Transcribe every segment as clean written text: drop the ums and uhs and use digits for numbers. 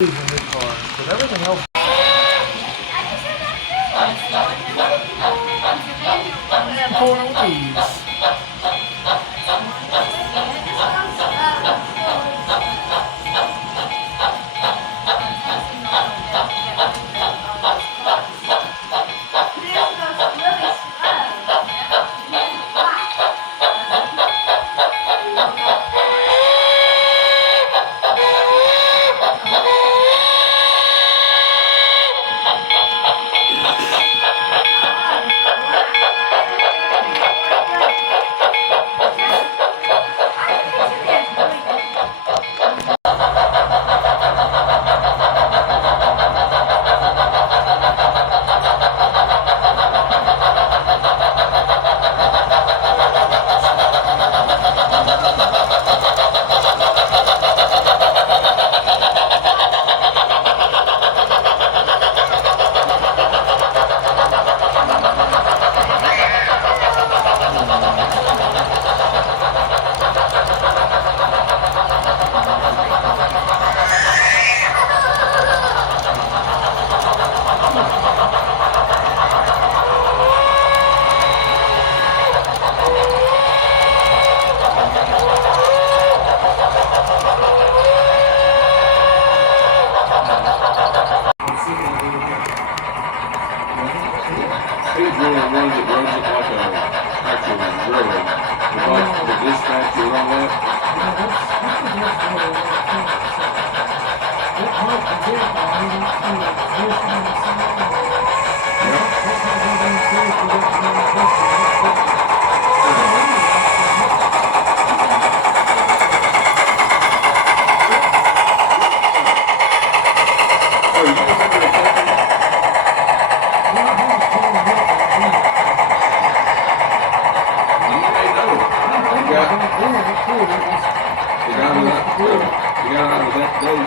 in this car, but everything else. And pulling with ease. He's one of the ones that runs it like a actual railroad. The dispatcher and all that. Oh, you remember the second? The guy I was that day,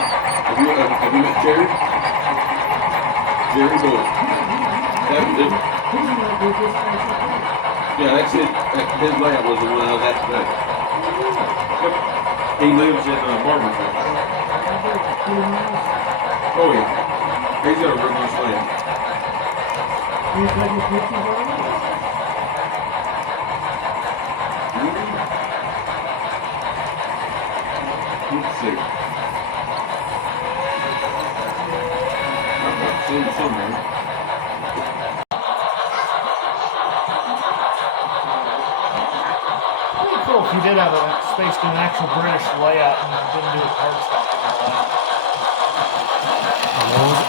have you met Jerry? Jerry Boy. That was it. Yeah, that's it. His lab was the one I was at today. Yep. He lives in Barbershop. Oh yeah. He's got a real nice lab. Let's see. I've seen somewhere. Pretty cool if you did have a space to an actual British layout and didn't do a cardstock and all that.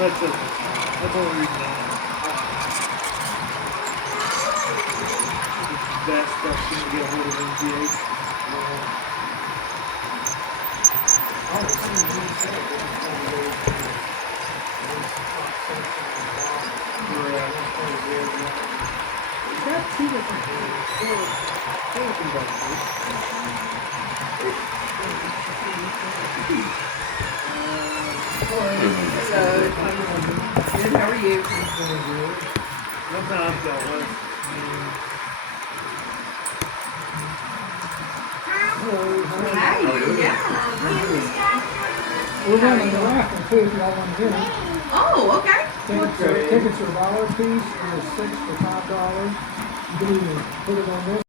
That's it. That's all we're reading now. That stuff's going to get a hold of NGA. Got two different four conductors. Hello. Good, how are you? Nothing I've dealt with. Hi, yeah. We're running the raffle too, if y'all want to do it. Oh, okay. Tickets are $1 a piece, and they're $6 for $5. You can either put it on this